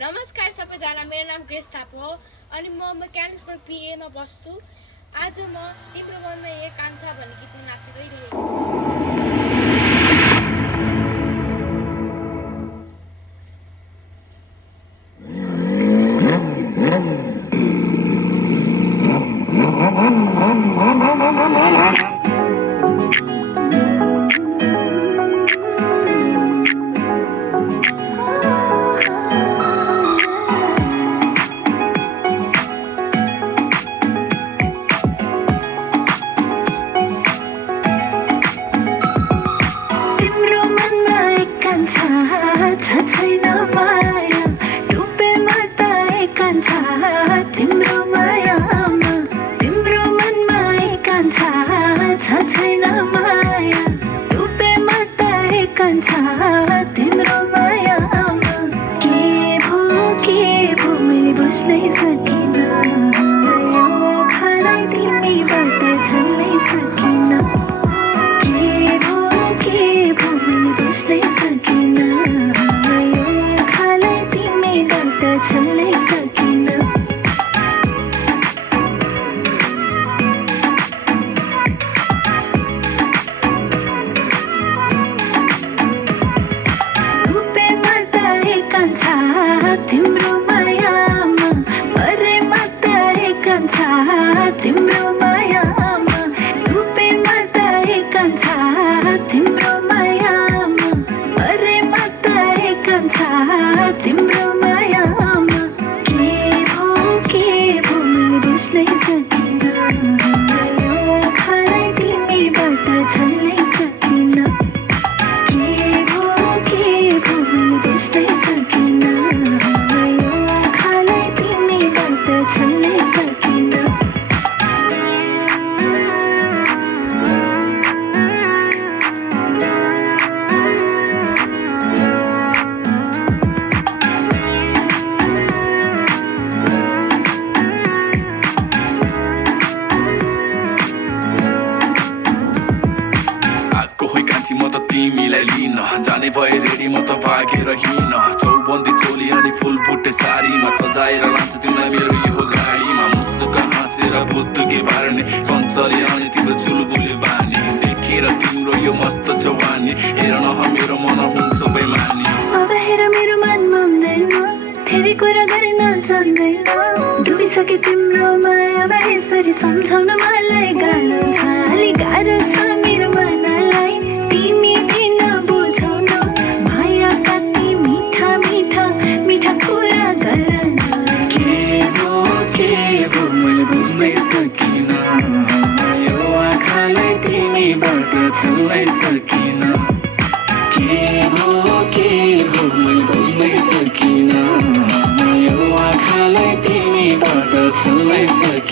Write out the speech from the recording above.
नमस्कार सबैजना, मेरो नाम ग्रेस थापा हो अनि म मेकानिक्सबाट पिएमा बस्छु। आज म तिम्रो मनमा एक कान्छा भन्ने गीतमा नाच्न गइरहेको छु। छैन माया डुबेमा त एकान्छा तिम्रो मायामा तिम्रो मनमा एकान्छा छैन माया डुबेमा त एकान्छा तिम्रो मायामा के भो मैले बुझ्नै सकिनँ यो खालाई तिमीबाट छल्नै सकिनँ के भो मैले बुझ्नै सकिनँ छल्नै सकिनँ डुबेमा त एकान्छा तिम्रो मायामा परेमा त एकान्छा तिम्रो मायामा डुबेमा त एकान्छा तिम्रो मायामा परेमा त एकान्छा तिम्रो बुझ्नै सकिनँ यो खालाई तिमीबाट छल्नै सकिनँ के भो मैले बुझ्नै सकिनँ यो खालाई तिमीबाट छल्नै सकिनँ म त तिमीलाई लिन जाने भए रेडी म त भागेर हिँड चौबन्दी चोली अनि फुल बुट्टे साडीमा सजाएर लान्छु तिमीलाई मेरो यो गाडीमा मुस्क हाँसेर भुत्तुके बार्ने सन्चरी अनि तिम्रो चुलबुले बानी देखेर तिम्रो यो मस्त जवानी हेर न मेरो मन हुन्छ बेमानी अब हेर मेरो मन मान्दैन धेरै कुरा गर्न जान्दैन डुबिसके तिम्रो मायामा यसरी सम्झाउन मलाई गाह्रो छ अलि गाह्रो छ मेरो मनलाई तिमी बिना बुझाउन माया कति मिठा मिठा मिठा कुरा गर्न के भो मैले बुझ्नै सकिनँ यो आँखालाई तिमीबाट छल्नै सकिनँ के भो मैले बुझ्नै सकिनँ यो आँखालाई तिमीबाट छल्नै सकिनँ